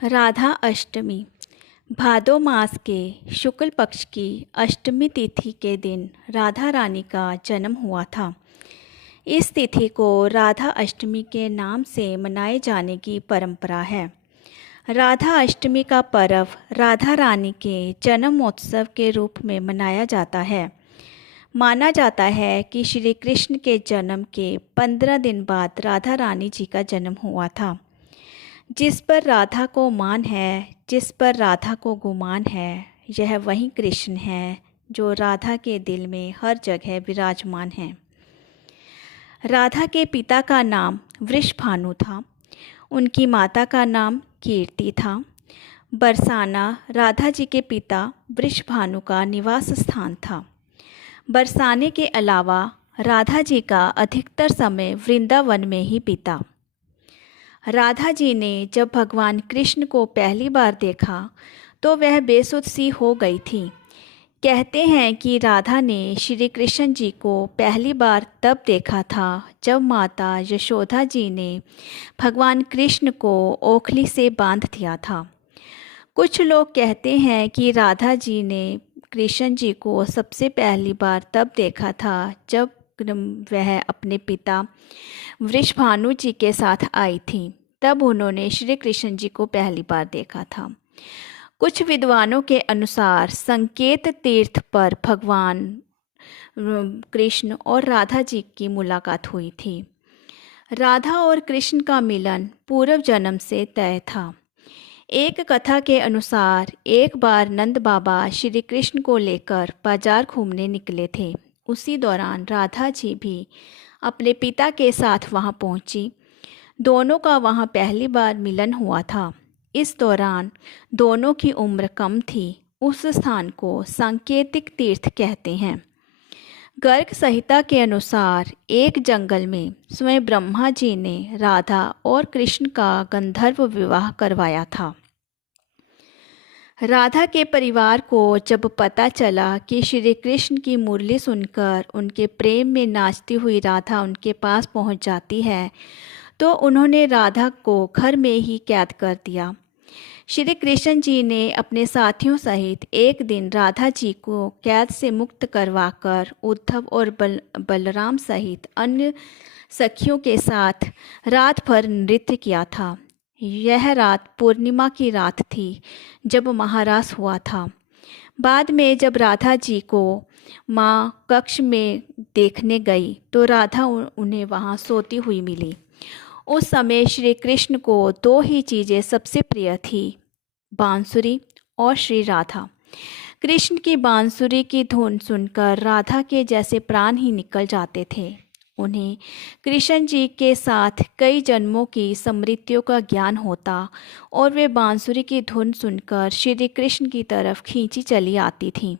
राधा अष्टमी। भादो मास के शुक्ल पक्ष की अष्टमी तिथि के दिन राधा रानी का जन्म हुआ था। इस तिथि को राधा अष्टमी के नाम से मनाए जाने की परंपरा है। राधा अष्टमी का पर्व राधा रानी के जन्मोत्सव के रूप में मनाया जाता है। माना जाता है कि श्री कृष्ण के जन्म के 15 दिन बाद राधा रानी जी का जन्म हुआ था। जिस पर राधा को मान है, जिस पर राधा को गुमान है, यह वही कृष्ण है जो राधा के दिल में हर जगह विराजमान है। राधा के पिता का नाम वृषभानु था। उनकी माता का नाम कीर्ति था। बरसाना राधा जी के पिता वृषभानु का निवास स्थान था। बरसाने के अलावा राधा जी का अधिकतर समय वृंदावन में ही बीता। राधा जी ने जब भगवान कृष्ण को पहली बार देखा तो वह बेसुध सी हो गई थी। कहते हैं कि राधा ने श्री कृष्ण जी को पहली बार तब देखा था जब माता यशोदा जी ने भगवान कृष्ण को ओखली से बांध दिया था। कुछ लोग कहते हैं कि राधा जी ने कृष्ण जी को सबसे पहली बार तब देखा था जब वह अपने पिता वृषभानु जी के साथ आई थी। तब उन्होंने श्री कृष्ण जी को पहली बार देखा था। कुछ विद्वानों के अनुसार संकेत तीर्थ पर भगवान कृष्ण और राधा जी की मुलाकात हुई थी। राधा और कृष्ण का मिलन पूर्व जन्म से तय था। एक कथा के अनुसार एक बार नंद बाबा श्री कृष्ण को लेकर बाजार घूमने निकले थे। उसी दौरान राधा जी भी अपने पिता के साथ वहां पहुंची। दोनों का वहां पहली बार मिलन हुआ था। इस दौरान दोनों की उम्र कम थी। उस स्थान को सांकेतिक तीर्थ कहते हैं। गर्ग संहिता के अनुसार एक जंगल में स्वयं ब्रह्मा जी ने राधा और कृष्ण का गंधर्व विवाह करवाया था। राधा के परिवार को जब पता चला कि श्री कृष्ण की मुरली सुनकर उनके प्रेम में नाचती हुई राधा उनके पास पहुंच जाती है तो उन्होंने राधा को घर में ही कैद कर दिया। श्री कृष्ण जी ने अपने साथियों सहित एक दिन राधा जी को कैद से मुक्त करवाकर उद्धव और बलराम सहित अन्य सखियों के साथ रात भर नृत्य किया था। यह रात पूर्णिमा की रात थी जब महारास हुआ था। बाद में जब राधा जी को माँ कक्ष में देखने गई तो राधा उन्हें वहाँ सोती हुई मिली। उस समय श्री कृष्ण को दो ही चीज़ें सबसे प्रिय थी, बांसुरी और श्री राधा। कृष्ण की बांसुरी की धुन सुनकर राधा के जैसे प्राण ही निकल जाते थे। उन्हें कृष्ण जी के साथ कई जन्मों की स्मृतियों का ज्ञान होता और वे बांसुरी की धुन सुनकर श्री कृष्ण की तरफ खींची चली आती थीं।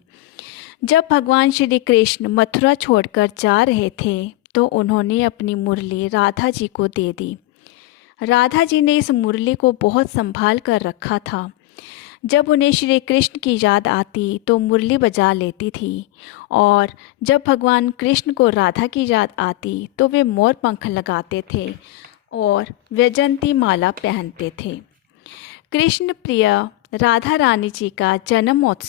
जब भगवान श्री कृष्ण मथुरा छोड़कर जा रहे थे तो उन्होंने अपनी मुरली राधा जी को दे दी। राधा जी ने इस मुरली को बहुत संभाल कर रखा था। जब उन्हें श्री कृष्ण की याद आती तो मुरली बजा लेती थी और जब भगवान कृष्ण को राधा की याद आती तो वे मोर पंख लगाते थे और वैजयंती माला पहनते थे। कृष्ण प्रिय राधा रानी जी का जन्मोत्सव